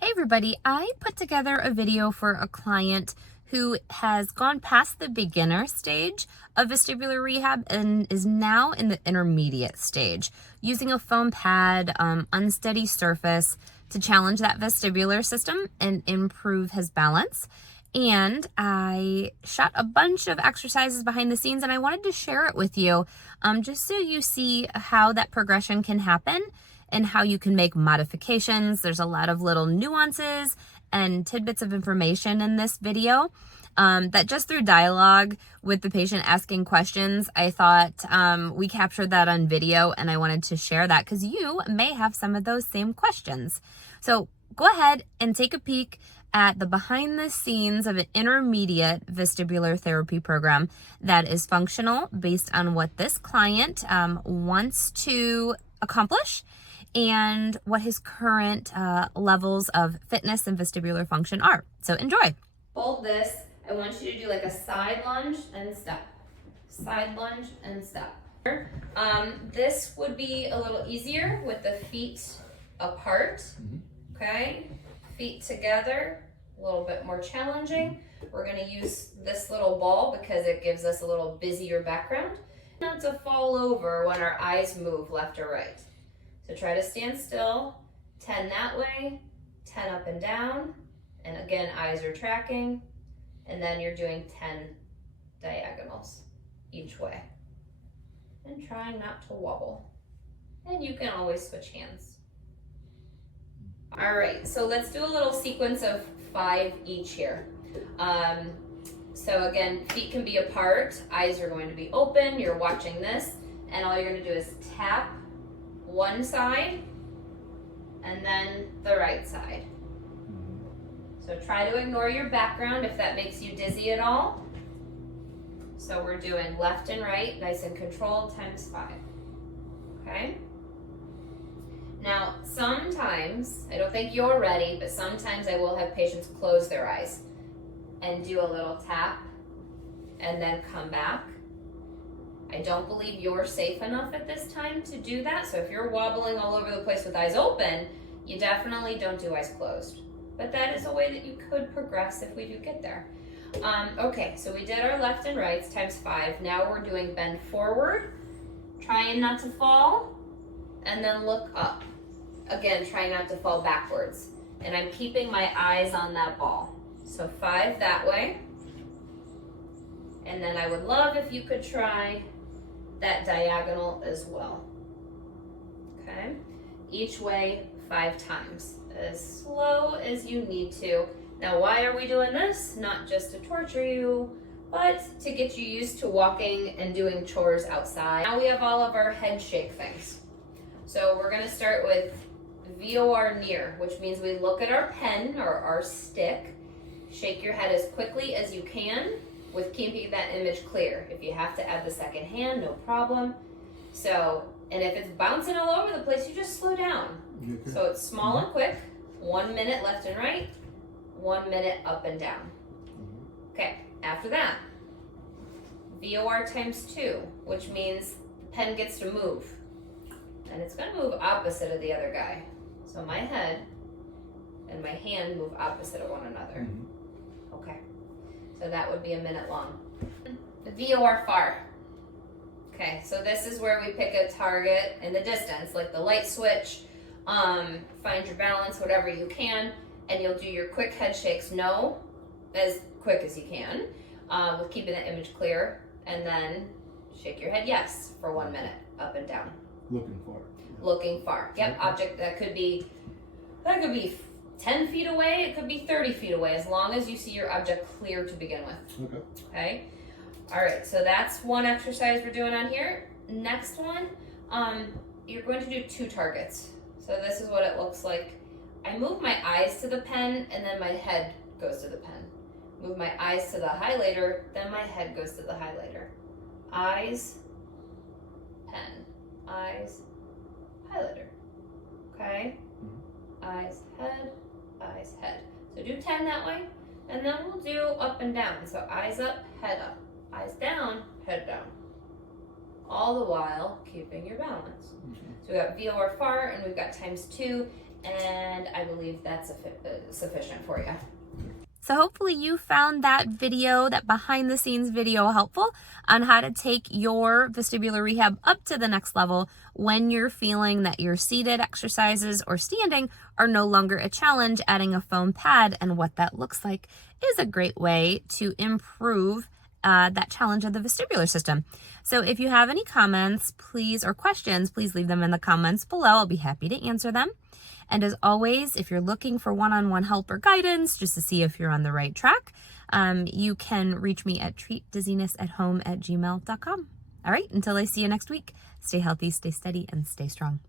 Hey everybody, I put together a video for a client who has gone past the beginner stage of vestibular rehab and is now in the intermediate stage, using a foam pad, unsteady surface to challenge that vestibular system and improve his balance. And I shot a bunch of exercises behind the scenes and I wanted to share it with you just so you see how that progression can happen and how you can make modifications. There's a lot of little nuances and tidbits of information in this video that just through dialogue with the patient asking questions, I thought we captured that on video and I wanted to share that because you may have some of those same questions. So go ahead and take a peek at the behind the scenes of an intermediate vestibular therapy program that is functional based on what this client wants to accomplish and what his current levels of fitness and vestibular function are. So enjoy. Hold this. I want you to do like a side lunge and step. Side lunge and step. This would be a little easier with the feet apart. Okay, feet together, a little bit more challenging. We're going to use this little ball because it gives us a little busier background. Not to fall over when our eyes move left or right. So try to stand still, 10 that way, 10 up and down, and again, eyes are tracking, and then you're doing 10 diagonals each way. And trying not to wobble. And you can always switch hands. All right, so let's do a little sequence of 5 each here. So again, feet can be apart, eyes are going to be open, you're watching this, and all you're gonna do is tap one side and then the right side. So try to ignore your background if that makes you dizzy at all. So we're doing left and right, nice and controlled, times 5. Okay? Now, sometimes, I don't think you're ready, but sometimes I will have patients close their eyes and do a little tap and then come back. I don't believe you're safe enough at this time to do that. So if you're wobbling all over the place with eyes open, you definitely don't do eyes closed. But that is a way that you could progress if we do get there. Okay, so we did our left and rights times 5. Now we're doing bend forward, trying not to fall, and then look up. Again, trying not to fall backwards. And I'm keeping my eyes on that ball. So 5 that way. And then I would love if you could try that diagonal as well. Okay, each way 5 times, as slow as you need to. Now, why are we doing this? Not just to torture you, but to get you used to walking and doing chores outside. Now we have all of our head shake things. So we're gonna start with VOR near, which means we look at our pen or our stick, shake your head as quickly as you can, with keeping that image clear. If you have to add the second hand, no problem. So, and if it's bouncing all over the place, you just slow down. Okay. So it's small and quick, 1 minute left and right, 1 minute up and down. Okay, after that, VOR times 2, which means the pen gets to move. And it's gonna move opposite of the other guy. So my head and my hand move opposite of one another. Okay. So that would be a minute long. The VOR far. Okay, so this is where we pick a target in the distance, like the light switch, find your balance, whatever you can, and you'll do your quick head shakes, no, as quick as you can, with keeping the image clear, and then shake your head yes for 1 minute, up and down. Looking far. Looking far. Yep, okay. Object that could be 10 feet away, it could be 30 feet away, as long as you see your object clear to begin with. Okay. Okay? All right, so that's one exercise we're doing on here. Next one, you're going to do 2 targets. So this is what it looks like. I move my eyes to the pen, and then my head goes to the pen. Move my eyes to the highlighter, then my head goes to the highlighter. Eyes, pen. Eyes, highlighter. Okay? Eyes, head, eyes, head. So do 10 that way, and then we'll do up and down. So eyes up, head up. Eyes down, head down. All the while keeping your balance. So we got VOR far, and we've got times 2, and I believe that's sufficient for you. So hopefully you found that video, that behind the scenes video, helpful on how to take your vestibular rehab up to the next level when you're feeling that your seated exercises or standing are no longer a challenge. Adding a foam pad and what that looks like is a great way to improve that challenge of the vestibular system. So if you have any comments, please, or questions, please leave them in the comments below. I'll be happy to answer them. And as always, if you're looking for one-on-one help or guidance, just to see if you're on the right track, you can reach me at treatdizzinessathome@gmail.com. All right, until I see you next week, stay healthy, stay steady, and stay strong.